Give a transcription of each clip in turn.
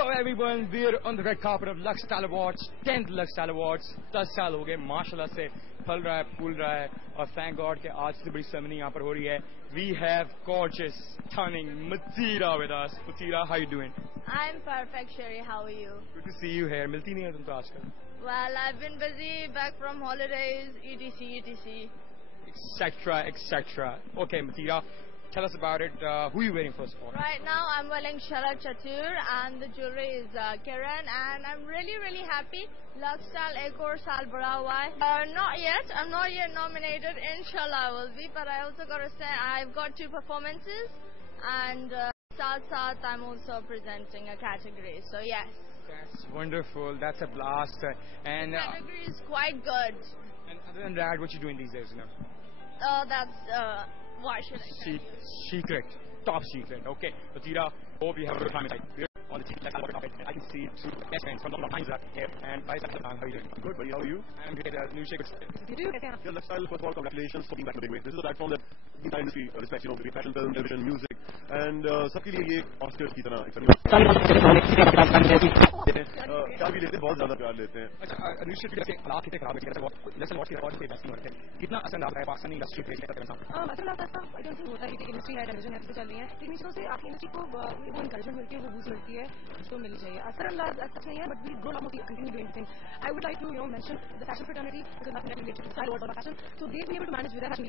So everyone, we're on the red carpet of Lux Style Awards, 10th Lux Style Awards. 10 साल हो गए माशाल्लाह से फल रहा है फूल रहा है और thank God कि आज से बड़ी सेरेमनी यहाँ पर हो रही है. We have gorgeous, stunning Matheera with us. Matheera, how you doing? I'm perfect, Sherry. How are you? Good to see you here. मिलती नहीं है तुम तो आजकल. Well, I've been busy back from holidays, etc. Etc. etc. Okay, Matheera, tell us about it. Who are you waiting first for? Right now, I'm wearing Sharad Chatur, and the jewelry is Kiran, and I'm really happy. Lux Style ek aur saal bada hua hai. Not yet. I'm not yet nominated. Inshallah, I will be. But I also got to say, I've got 2 performances, and Sath I'm also presenting a category. So yes. That's wonderful. That's a blast. And the category is quite good. And other than that, what you doing these days, you know? That's why should I tell you? Secret. Top secret. Okay. Matheera, hope you have a good time inside. On the TV, I can see 2 best friends from London here. And by how are you doing? Good, buddy. How are you? I'm great. New shape. You do? Yeah, Lux Style, first of all, congratulations for being back in the big way. This is a platform that the entire industry respects, you know, between fashion, film, television, music, and सबके लिए ये Oscars की तरह प्यार भी लेते हैं, बहुत ज़्यादा प्यार लेते हैं. अच्छा, अनुष्का की जैसे हालात कितने खराब है, जैसे वॉच के रिकॉर्ड पे बेस्ट नहीं हो रहे थे, कितना असर डालता है पाकिस्तानी इंडस्ट्री पे इसका तरह? असर डालता है, आई डोंट थिंक होता है कि इंडस्ट्री है, टेलीविजन ऐसे चल रही है, लेकिन इसमें से आपकी इंडस्ट्री को वो एनकरेजमेंट मिलती है, वो बूस्ट मिलती है, उसको मिलनी चाहिए. असर अच्छा नहीं है, but we grow up continue doing things. I would like to mention the fashion fraternity because that's related to style or fashion, so they've been able to manage with their fashion.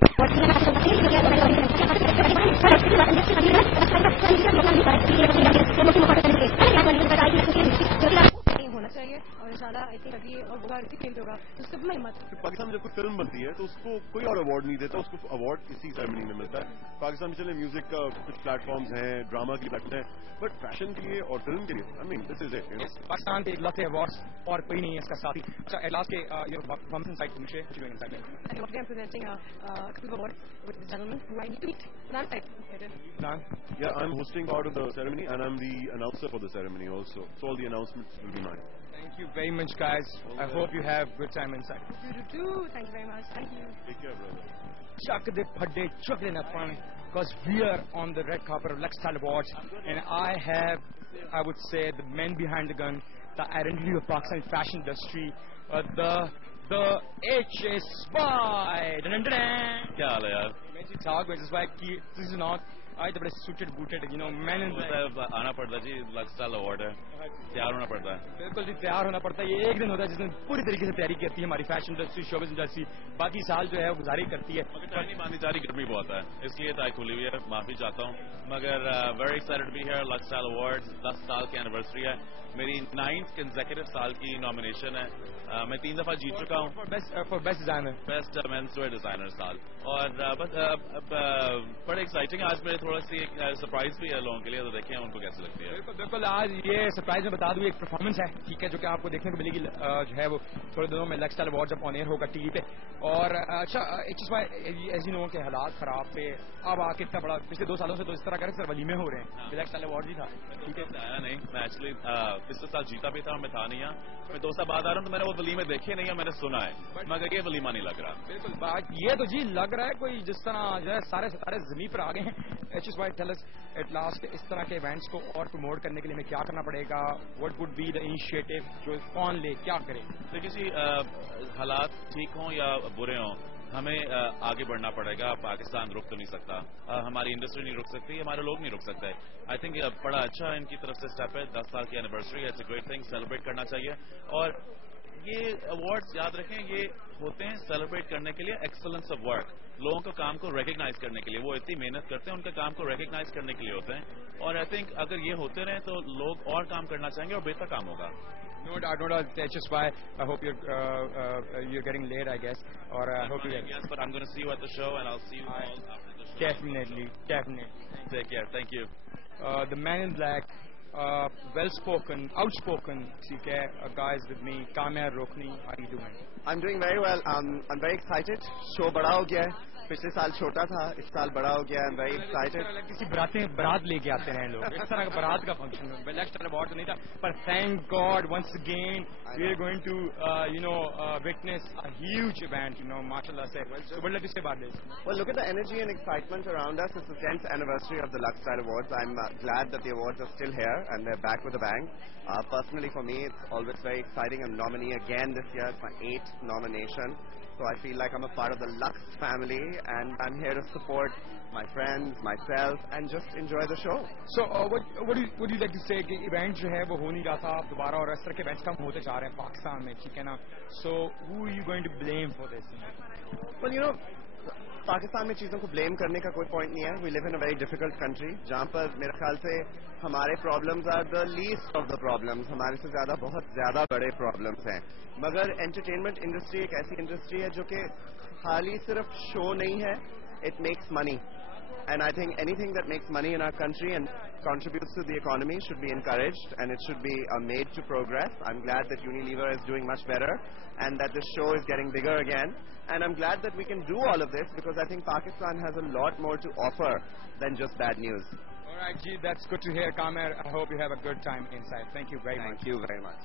होना चाहिए और इंशाल्लाह I think अभी और होगा इसी field होगा तो सब में हिम्मत. पाकिस्तान में जब कोई फिल्म बनती है तो उसको कोई और अवार्ड नहीं देता, उसको अवार्ड इसी सेरेमनी में मिलता है. पाकिस्तान में चले म्यूजिक का कुछ प्लेटफॉर्म्स हैं, ड्रामा के प्लेटफॉर्म हैं, बट फैशन के लिए और फिल्म के लिए I mean this is it. Pakistan के इकलौते अवार्ड्स और कोई नहीं है इसका साथी. अच्छा, एट लास्ट के your comes inside to say what you doing inside there? I am presenting a award with this gentleman who I need to meet. Yeah, I'm hosting part of the ceremony and I'm the announcer for the ceremony also. So all the announcements will be mine. Thank you very much, guys. I hope you have good time inside. You too. Thank you very much. Thank you. Take care, brother. Chuck the phadde, chuck the nappan, because we are on the red carpet of Lux Style Awards, and I have, I would say, the men behind the gun, the identity of Pakistani fashion industry, the HSY. क्या हाल है यार? मैं जी talk with HSY कि this is not. आज तो बड़े suited booted, you know, men in black. आना पड़ता जी, Lux Style अवार्ड है, तैयार होना पड़ता है. बिल्कुल जी, तैयार होना पड़ता है. ये एक दिन होता है जिसमें पूरी तरीके से तैयारी करती है हमारी फैशन इंडस्ट्री, शोबिज़ इंडस्ट्री. बाकी साल जो है वो गुजारी करती है. मगर नहीं मानी जा रही, गर्मी बहुत है, इसलिए ताई खुली हुई है. माफी चाहता हूँ, मगर very excited to be here. Lux Style award 10 साल की एनिवर्सरी है. मेरी 9th कंसेक्यूटिव साल की नॉमिनेशन है. मैं 3 दफा जीत चुका हूँ for best designer, best men's wear designer साल. और बस बड़े एक्साइटिंग. आज मेरे थोड़ा सी एक सरप्राइज भी है लोगों के लिए, तो देखें उनको कैसे लगती है. बिल्कुल. आज ये सरप्राइज में बता दूं, एक परफॉर्मेंस है, ठीक है, जो कि आपको देखने को मिलेगी जो है वो थोड़े दिनों में Lux Style अवार्ड जब ऑन एयर होगा टीवी पे. और अच्छा, एज यू नो के हालात खराब थे, अब आके इतना बड़ा पिछले 2 सालों से तो इस तरह कर सर वलीमे हो रहे हैं. Lux Style अवार्ड भी था, ठीक है, आया नहीं. मैं एक्चुअली पिछले साल जीता भी था, मैं था नहीं यहाँ. मैं 2 साल बाद आ रहा हूँ, तो मैंने वो वलीमे देखे नहीं है, मैंने सुना है, मगर ये वलीमा नहीं लग रहा. बिल्कुल. ये तो जी लग रहा है कोई जिस तरह जो है सारे सितारे जमीन पर आ गए हैं. HSY tell us at last, इस तरह के इवेंट्स को और प्रमोट करने के लिए हमें क्या करना पड़ेगा? What would be the initiative, जो कौन ले, क्या करे? देखिए जी, हालात ठीक हों या बुरे हों, हमें आगे बढ़ना पड़ेगा. पाकिस्तान रुक तो नहीं सकता, हमारी इंडस्ट्री नहीं रुक सकती, हमारे लोग नहीं रुक सकते. आई थिंक बड़ा अच्छा इनकी तरफ से स्टेप है. 10 साल की एनिवर्सरी है, it's a great thing, celebrate करना चाहिए. और ये अवार्ड्स याद रखें, ये होते हैं सेलिब्रेट करने के लिए एक्सेलेंस ऑफ वर्क, लोगों के काम को रिकग्नाइज करने के लिए. वो इतनी मेहनत करते हैं, उनके काम को रिकग्नाइज करने के लिए होते हैं. और आई थिंक अगर ये होते रहे तो लोग और काम करना चाहेंगे और बेहतर काम होगा. No doubt. HSY, I hope you're getting late, I guess. Or I hope you. Yes, but I'm going to see you at the show, and I'll see you all after the show. Definitely. Take care. Thank you. The man in black, well-spoken, outspoken, okay, guys with me, Kamya Rokni. How are you doing? I'm doing very well. I'm very excited. Show bada ho gaya hai. पिछले साल छोटा था, इस साल बड़ा हो गया. I'm very excited. किसी बारात लेके आते हैं लोग, इस तरह का बारात का फंक्शन. लक्ष्य अवार्ड तो नहीं था, पर thank God once again we are going to witness a huge event. Mashallah say. So what let you say about this? Well, look at the energy and excitement around us. It's the 10th anniversary of the Lux Style Awards. I'm glad that the awards are still here and they're back with a bang. Personally, for me, it's always very exciting. I'm nominee again this year. It's my 8th nomination. So I feel like I'm a part of the Lux family and I'm here to support my friends, myself and just enjoy the show. So what do you like to say कि event जो है वो हो नहीं रहा था अब दोबारा और इस तरह के events कम होते जा रहे हैं पाकिस्तान में, ठीक है ना? So who are you going to blame for this? Well, Pakistan में चीज़ों को ब्लेम करने का कोई पॉइंट नहीं है. We live in a very difficult country जहाँ पर मेरे ख्याल से हमारे problems are the least of the problems. हमारे से ज़्यादा बहुत ज़्यादा बड़े प्रॉब्लम्स हैं. मगर एंटरटेनमेंट इंडस्ट्री एक ऐसी इंडस्ट्री है जो कि खाली सिर्फ शो नहीं है. It makes money and I think anything that makes money in our country and contributes to the economy should be encouraged and it should be made to progress. I'm glad that Unilever is doing much better and that the show is getting bigger again. And I'm glad that we can do all of this because I think Pakistan has a lot more to offer than just bad news. All right, G, that's good to hear, Kamer. I hope you have a good time inside. Thank you very much. Thank you very much.